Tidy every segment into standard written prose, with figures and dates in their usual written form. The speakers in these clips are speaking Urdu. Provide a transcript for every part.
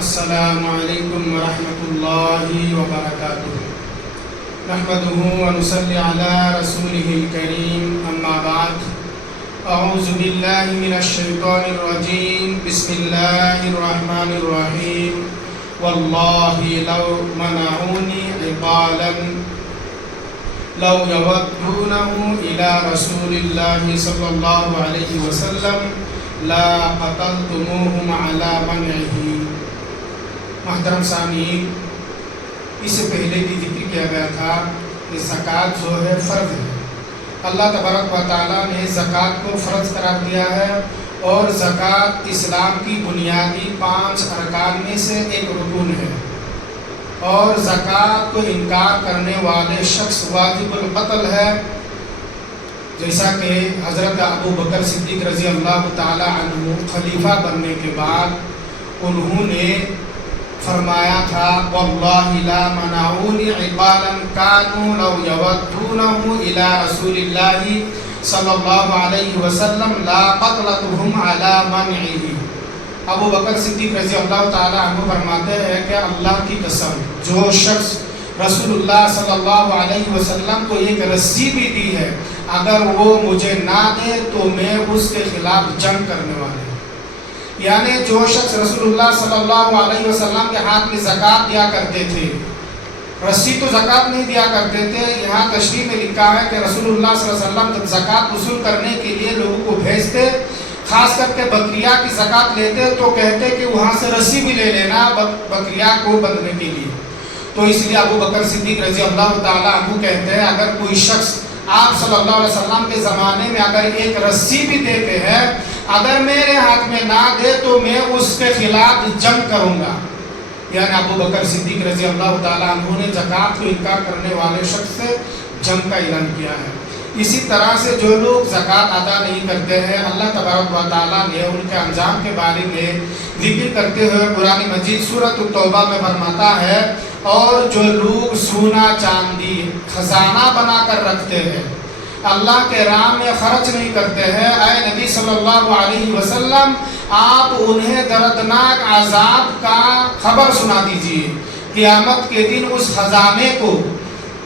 السلام علیکم ورحمۃ اللہ وبرکاتہ۔ نحمده ونصلی علی رسولہ الکریم، اما بعد، اعوذ باللہ من الشیطان الرجیم، بسم اللہ الرحمن الرحیم۔ واللہ لو منعونی عقالا لو یودونہ الی رسول اللہ صلی اللہ علیہ وسلم لا قتلتموہم علی منعہ۔ محترم سامعین، اس سے پہلے بھی ذکر کیا گیا تھا کہ زکوٰۃ جو ہے فرض ہے۔ اللہ تبارک و تعالیٰ نے زکوٰۃ کو فرض قرار دیا ہے، اور زکوٰۃ اسلام کی بنیادی 5 ارکان میں سے ایک رکن ہے، اور زکوٰۃ کو انکار کرنے والے شخص واجب القتل ہے، جیسا کہ حضرت ابو بکر صدیق رضی اللہ تعالی عنہ خلیفہ بننے کے بعد انہوں نے فرمایا تھا، واللہ لا منعونی عقالا کانوا لو یودونہ الی رسول اللہ صلی اللہ علیہ وسلم لا قتلتہم علی منعہ۔ ابو بکر صدیق رضی اللہ تعالی عنہ فرماتے ہیں کہ اللہ کی قسم، جو شخص رسول اللہ صلی اللہ علیہ وسلم کو ایک رسی بھی دی ہے، اگر وہ مجھے نہ دے تو میں اس کے خلاف جنگ کرنے والا ہوں۔ یعنی جو شخص رسول اللہ صلی اللہ علیہ وسلم کے ہاتھ میں زکوٰۃ دیا کرتے تھے، رسی تو زکوٰۃ نہیں دیا کرتے تھے، یہاں تشریح میں لکھا ہے کہ رسول اللہ صلی اللہ علیہ وسلم جب زکوٰۃ وصول کرنے کے لیے لوگوں کو بھیجتے، خاص کر کے بکریا کی زکوٰۃ لیتے، تو کہتے کہ وہاں سے رسی بھی لے لینا بکریا کو بندھنے کے لیے۔ تو اس لیے ابو بکر صدیق رضی اللہ تعالیٰ عنہ کہتے ہیں، اگر کوئی شخص آپ صلی اللہ علیہ وسلم کے زمانے میں اگر ایک رسی بھی دیتے ہیں، اگر میرے ہاتھ میں نہ دے تو میں اس کے خلاف جنگ کروں گا۔ یعنی ابو بکر صدیق رضی اللہ تعالیٰ عنہ نے زکوٰۃ کو انکار کرنے والے شخص سے جنگ کا اعلان کیا ہے۔ اسی طرح سے جو لوگ زکوٰۃ ادا نہیں کرتے ہیں، اللہ تبارک و تعالیٰ نے ان کے انجام کے بارے میں ذکر کرتے ہوئے قرآن مجید سورۃ التوبہ میں فرماتا ہے، اور جو لوگ سونا چاندی خزانہ بنا کر رکھتے ہیں، اللہ کے راہ میں خرچ نہیں کرتے ہیں، اے نبی صلی اللہ علیہ وسلم آپ انہیں دردناک عذاب کا خبر سنا دیجیے۔ قیامت کے دن اس خزانے کو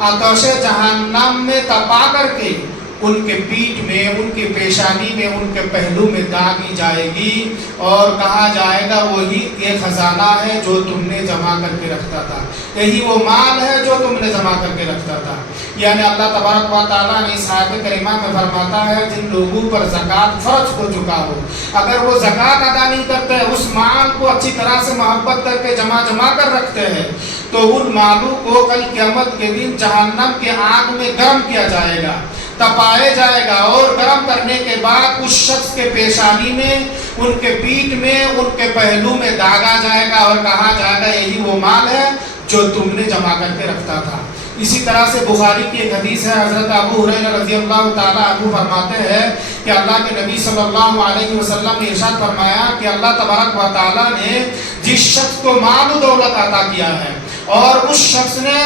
آتش جہنم میں تپا کر کے ان کے پیٹھ میں، ان کے پیشانی میں، ان کے پہلو میں داغی جائے گی، اور کہا جائے گا وہی یہ خزانہ ہے جو تم نے جمع کر کے رکھتا تھا، یہی وہ مال ہے جو تم نے جمع کر کے رکھتا تھا۔ یعنی اللہ تبارک و تعالیٰ نے اس آیت کریمہ میں فرماتا ہے، جن لوگوں پر زکوٰۃ فرض ہو چکا ہو، اگر وہ زکوٰۃ ادا نہیں کرتے، اس مال کو اچھی طرح سے محبت کر کے جمع کر رکھتے ہیں، تو ان مالوں کو کل قیامت کے دن جہنم کے آگ میں گرم کیا جائے گا، تپائے جائے گا، اور گرم کرنے کے بعد اس شخص کے پیشانی میں، ان کے پیٹھ میں، ان کے پہلو میں داغا جائے گا، اور کہا جائے گا یہی وہ مال ہے جو تم نے جمع کر کے رکھتا تھا۔ اسی طرح سے بخاری کی ایک حدیث ہے، حضرت ابو ہریرہ رضی اللہ تعالیٰ عنہ فرماتے ہیں کہ اللہ کے نبی صلی اللہ علیہ وسلم نے ارشاد فرمایا کہ اللہ تبارک و تعالیٰ نے جس شخص کو مال و دولت عطا کیا ہے، اور اس شخص نے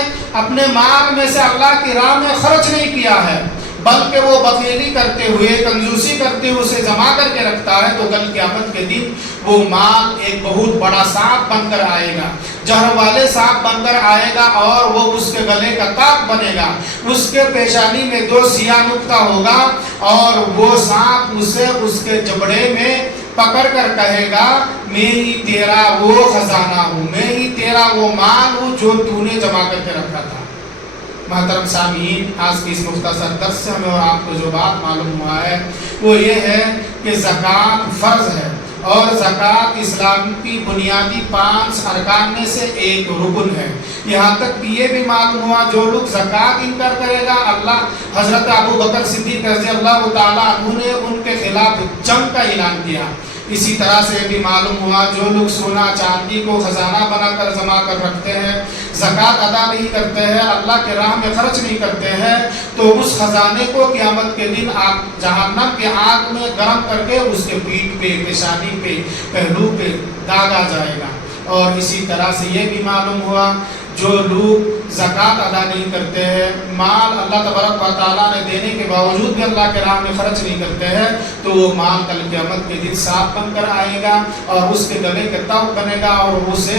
اپنے مال میں سے اللہ کی راہ میں خرچ نہیں کیا ہے، بلکہ وہ بخیلی کرتے ہوئے، کنجوسی کرتے ہوئے اسے جمع کر کے رکھتا ہے، تو کل قیامت کے دن وہ مال ایک بہت بڑا سانپ بن کر آئے گا، زہر والے سانپ بن کر آئے گا، اور وہ اس کے گلے کا تاج بنے گا، اس کے پیشانی میں 2 سیاہ نقطہ ہوگا، اور وہ سانپ اسے اس کے جبڑے میں پکڑ کر کہے گا، میں ہی تیرا وہ خزانہ ہوں، میں ہی تیرا وہ مال ہوں جو تو نے جمع کر کے رکھا تھا۔ محترم سامعین، آج کی اس مختصر درس سے ہمیں اور آپ کو جو بات معلوم ہوا ہے وہ یہ ہے کہ زکوٰۃ فرض ہے، اور زکوٰۃ اسلام کی بنیادی 5 ارکان میں سے ایک رکن ہے۔ یہاں تک کہ یہ بھی معلوم ہوا جو لوگ زکوٰۃ انکار کرے گا، اللہ حضرت ابو بکر صدیق رضی اللہ تعالیٰ عنہ نے ان کے خلاف جنگ کا اعلان کیا۔ اسی طرح سے بھی معلوم ہوا جو لوگ سونا چاندی کو خزانہ بنا کر جمع کر رکھتے ہیں، زکوٰۃ ادا نہیں کرتے ہیں، اللہ کے راہ میں خرچ نہیں کرتے ہیں، تو اس خزانے کو قیامت کے دن جہنم کے آگ میں گرم کر کے اس کے پیٹھ پہ، پیشانی پہ، پہلو پہ داغا جائے گا۔ اور اسی طرح سے یہ بھی معلوم ہوا جو لوگ زکوٰۃ ادا نہیں کرتے ہیں، مال اللہ تبارک و تعالیٰ نے دینے کے باوجود بھی اللہ کے راہ میں خرچ نہیں کرتے ہیں، تو وہ مال کل قیامت کے دن صاف بن کر آئے گا اور اس کے گلے کا تاؤ بنے گا اور اسے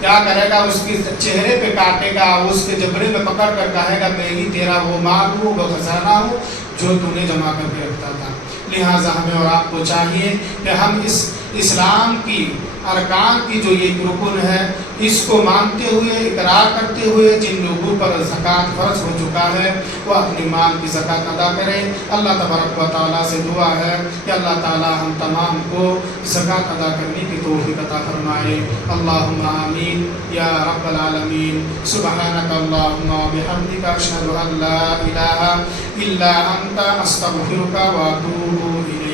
کیا کرے گا، اس کے چہرے پہ کاٹے گا، اس کے جبڑے میں پکڑ کر کہے گا میں ہی تیرا وہ مال ہوں، وہ خزانہ ہوں جو تو نے جمع کر کے رکھتا تھا۔ لہٰذا ہمیں اور آپ کو چاہیے کہ ہم اس اسلام کی ارکان کی جو یہ رکن ہے اس کو مانتے ہوئے، اقرار کرتے ہوئے جن لوگوں پر زکوٰۃ فرض ہو چکا ہے وہ اپنی مال کی زکوٰۃ ادا کریں۔ اللہ تبارک و تعالیٰ سے دعا ہے کہ اللہ تعالیٰ ہم تمام کو زکوٰۃ ادا کرنے کی توفیق عطا فرمائے۔ اللہم آمین یا رب العالمین۔ سبحانک اللہم و بحمدک، اشہد ان لا الہ الا انت، استغفرک و اتوب الیک۔